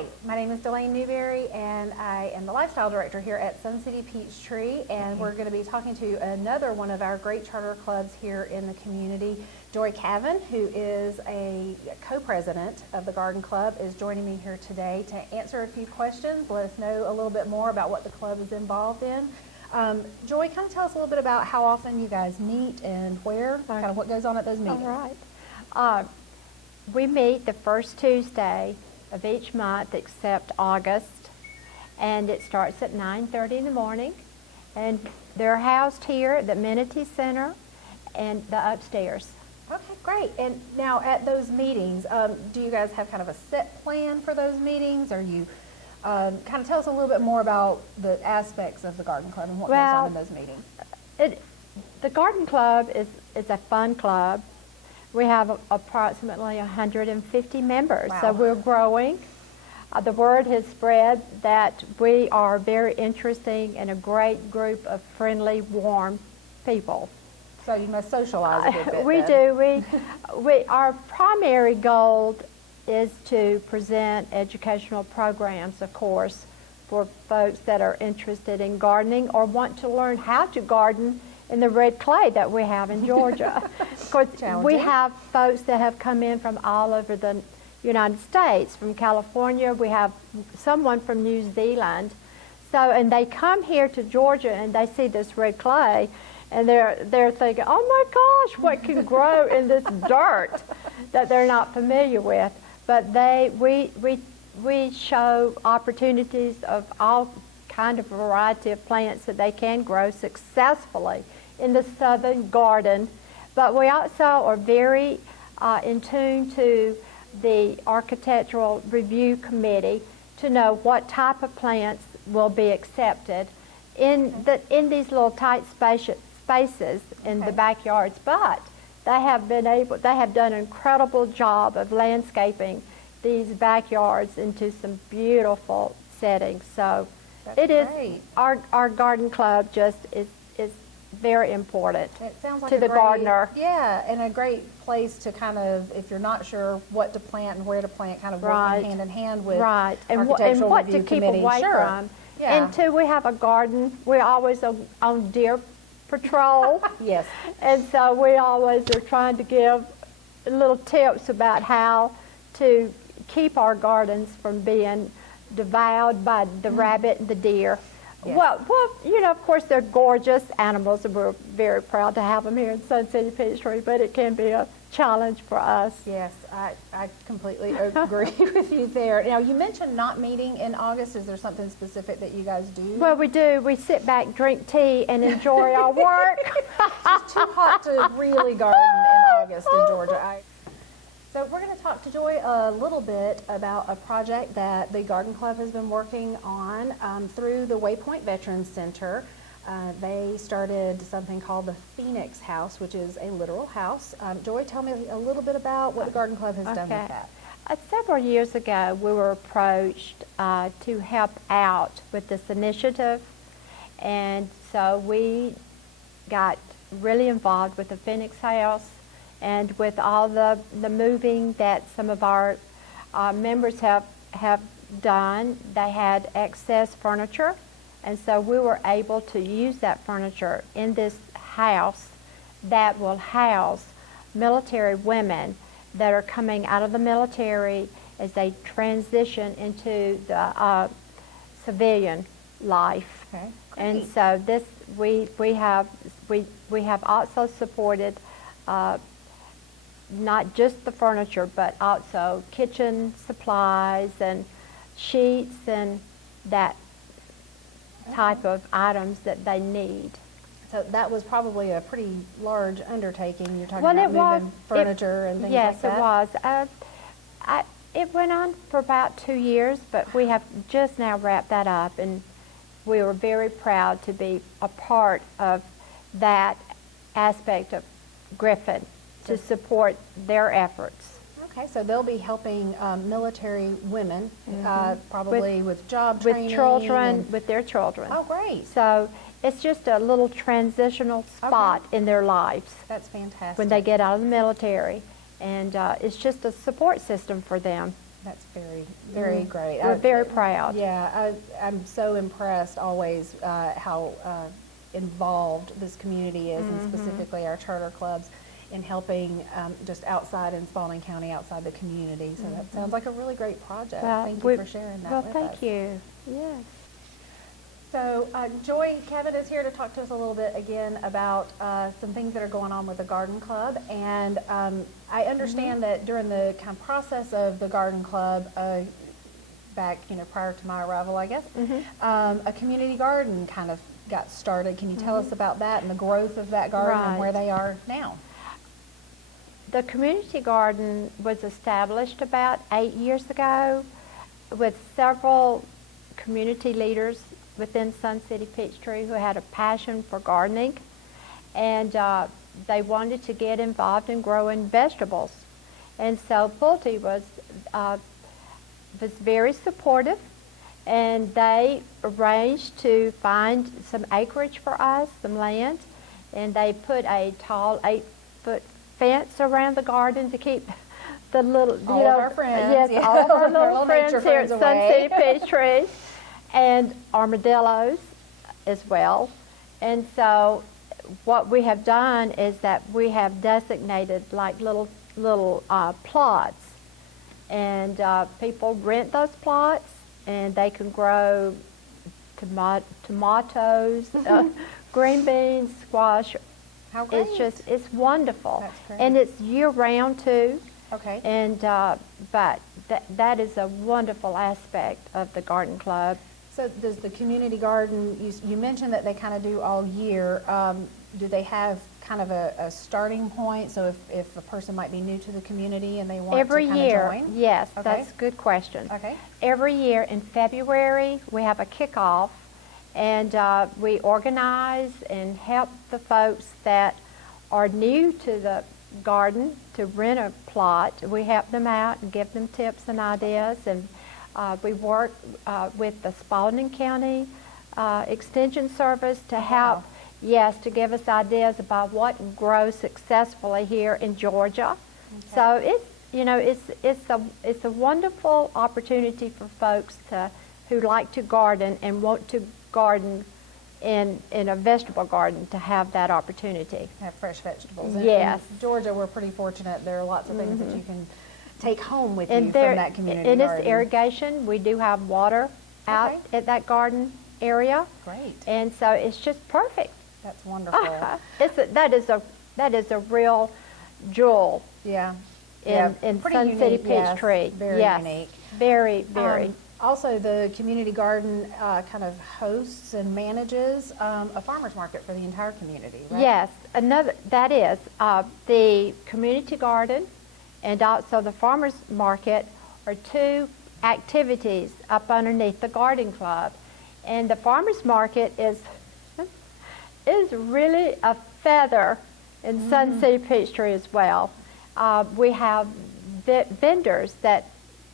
Hi, my name is Delane Newberry, and I am the Lifestyle Director here at Sun City Peachtree, and we're going to be talking to another one of our great charter clubs here in the community. Joy Cavan, who is a co-president of the Garden Club, is joining me here today to answer a few questions, let us know a little bit more about what the club is involved in. Joy, kind of tell us a little bit about how often you guys meet and where, kind of what goes on at those meetings. All right. We meet the first Tuesday of each month except August, and it starts at 9:30 in the morning, and they're housed here at the Amenity Center and the upstairs. Okay, great. And now at those meetings, do you guys have kind of a set plan for those meetings, or you kind of tell us a little bit more about the aspects of the Garden Club and what goes on in those meetings? The Garden Club is a fun club. We have approximately 150 members, Wow. so we're growing. The word has spread that we are very interesting and a great group of friendly, warm people. So you must socialize a good bit. We then. do. Our primary goal is to present educational programs, of course, for folks that are interested in gardening or want to learn how to garden in the red clay that we have in Georgia. Of course, we have folks that have come in from all over the United States, from California. We have someone from New Zealand. And they come here to Georgia and they see this red clay, and they're thinking, oh my gosh, what can grow in this dirt that they're not familiar with? But we show opportunities of all kind of variety of plants that they can grow successfully in the southern garden. But we also are very in tune to the Architectural Review Committee to know what type of plants will be accepted in these little tight spaces in the backyards. But they have done an incredible job of landscaping these backyards into some beautiful settings. So our garden club just is very important it sounds like to the gardener. Yeah, and a great place to kind of, if you're not sure what to plant and where to plant, kind of working hand in hand with and what to keep away from. Yeah. And two, we have a garden. We're always on deer patrol. Yes. And so we always are trying to give little tips about how to keep our gardens from being devoured by the rabbit and the deer. Yes. Well, you know, of course, they're gorgeous animals, and we're very proud to have them here in Sun City Peachtree, but it can be a challenge for us. Yes, I completely agree with you there. Now, you mentioned not meeting in August. Is there something specific that you guys do? Well, we do. We sit back, drink tea, and enjoy our work. It's too hot to really garden in August in Georgia. So we're going to talk to Joy a little bit about a project that the Garden Club has been working on through the Waypoint Veterans Center. They started something called the Phoenix House, which is a literal house. Joy, tell me a little bit about what the Garden Club has done with that. Several years ago, we were approached to help out with this initiative, and so we got really involved with the Phoenix House and with all the moving that some of our members have done. They had excess furniture, and so we were able to use that furniture in this house that will house military women that are coming out of the military as they transition into the civilian life. Okay, and so this we have also supported not just the furniture, but also kitchen supplies and sheets and that type of items that they need. So that was probably a pretty large undertaking. You're talking about moving furniture and things like that? Yes, it was. It went on for about 2 years, but we have just now wrapped that up, and we were very proud to be a part of that aspect of Griffin to support their efforts. Okay, so they'll be helping military women, probably with job training. With children, with their children. Oh, great. So it's just a little transitional spot in their lives. That's fantastic. When they get out of the military. And it's just a support system for them. That's very, very great. We're very proud. Yeah, I'm so impressed always how involved this community is, and specifically our charter clubs, in helping just outside in Spalding County, outside the community. So that sounds like a really great project. Well, Thank you for sharing that with us. Well, thank you. Yes. So Joy, Kevin is here to talk to us a little bit again about some things that are going on with the Garden Club. And I understand that during the kind of process of the Garden Club, back prior to my arrival, I guess, a community garden kind of got started. Can you tell us about that and the growth of that garden and where they are now? The community garden was established about 8 years ago with several community leaders within Sun City Peachtree who had a passion for gardening, and they wanted to get involved in growing vegetables. And so Pulte was very supportive, and they arranged to find some acreage for us, some land, and they put a tall 8-foot fence around the garden to keep the little, all of our friends. Yes, all of our little friends nature here at friends Sun away. City Peachtree, and armadillos as well. And so what we have done is that we have designated like little plots, and people rent those plots, and they can grow tomatoes, green beans, squash. How great. It's wonderful. That's great. And it's year-round too. Okay. And but that is a wonderful aspect of the garden club. So does the community garden, you mentioned that they kind of do all year. Do they have kind of a starting point? So if a person might be new to the community and they want Every to year, kind of join? yes, Okay. that's a good question. Okay. Every year in February, we have a kickoff, and we organize and help the folks that are new to the garden to rent a plot. We help them out and give them tips and ideas, and we work with the Spalding County Extension Service to help, yes, to give us ideas about what grows successfully here in Georgia. Okay. So it's a wonderful opportunity for folks who like to garden and want to garden in a vegetable garden to have that opportunity. Have fresh vegetables. Yes. In Georgia, we're pretty fortunate. There are lots of things that you can take home with you And from that community and garden. it's irrigation. We do have water out Okay. at that garden area, Great. and so it's just perfect. That's wonderful. That is a real jewel Yeah. in Pretty Sun City unique, yes. Peachtree. Very Yes, unique. very, very. Also, the community garden kind of hosts and manages a farmer's market for the entire community, right? Yes, that is the community garden and also the farmers market are two activities up underneath the garden club, and the farmers market is really a feather in Sun City Peachtree as well. We have vendors that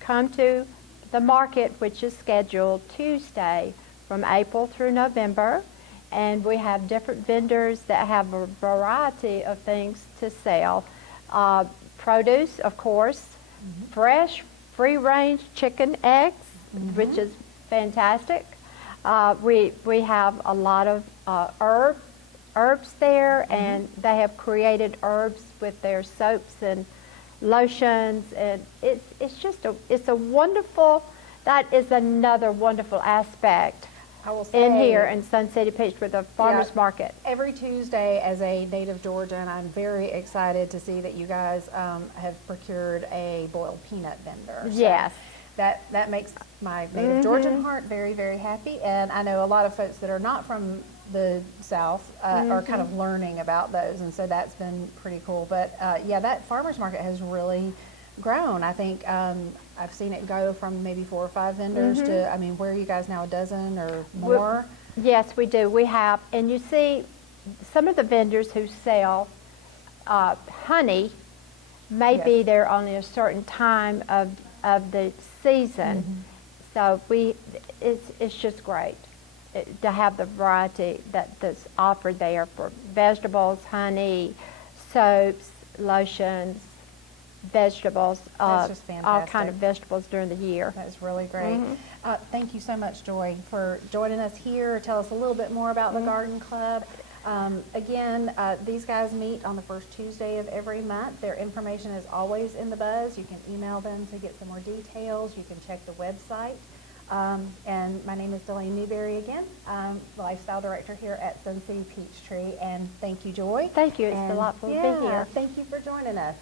come to the market, which is scheduled Tuesday from April through November, and we have different vendors that have a variety of things to sell. Produce, of course, fresh, free-range chicken, eggs, which is fantastic. We have a lot of herbs there, and they have created herbs with their soaps and lotions, and it's a wonderful, that is another wonderful aspect I will say, in here in Sun City Peachtree, the farmers market. Every Tuesday as a native Georgian, I'm very excited to see that you guys have procured a boiled peanut vendor. So Yes. that makes my native Georgian heart very, very happy, and I know a lot of folks that are not from the South are kind of learning about those, and so that's been pretty cool. But yeah, that farmers market has really grown. I think I've seen it go from maybe 4 or 5 vendors to, I mean, where are you guys now, a dozen or more? Yes, we do. We have, and you see some of the vendors who sell honey may be there only a certain time of the season. So it's just great to have the variety that's offered there for vegetables, honey, soaps, lotions, vegetables, That's just all kind fantastic. of vegetables during the year. That's really great. Thank you so much, Joy, for joining us here. Tell us a little bit more about the Garden Club. Again, these guys meet on the first Tuesday of every month. Their information is always in the buzz. You can email them to get some more details. You can check the website. And my name is Delaney Newberry again. I'm the Lifestyle Director here at Sun City Peachtree. And thank you, Joy. Thank you. It's And delightful to be yeah, here. thank you for joining us.